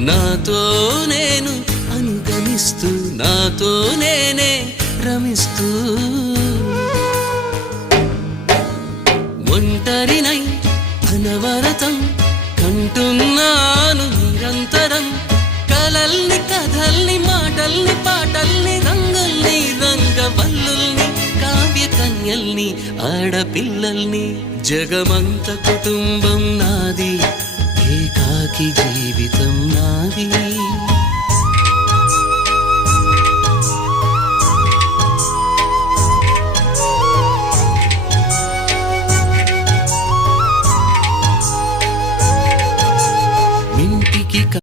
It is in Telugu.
నాతో నేను అనుగమిస్తూ నాతో నేనే రమిస్తూ ఒంటరినై అనవరతం కంటున్నాను నిరంతరం కలల్ని కథల్ని మాటల్ని పాటల్ని రంగుల్ని రంగవల్లుల్ని కావ్య కన్యల్ని ఆడపిల్లల్ని జగమంత కుటుంబం నాది ఏకాకి జీవితం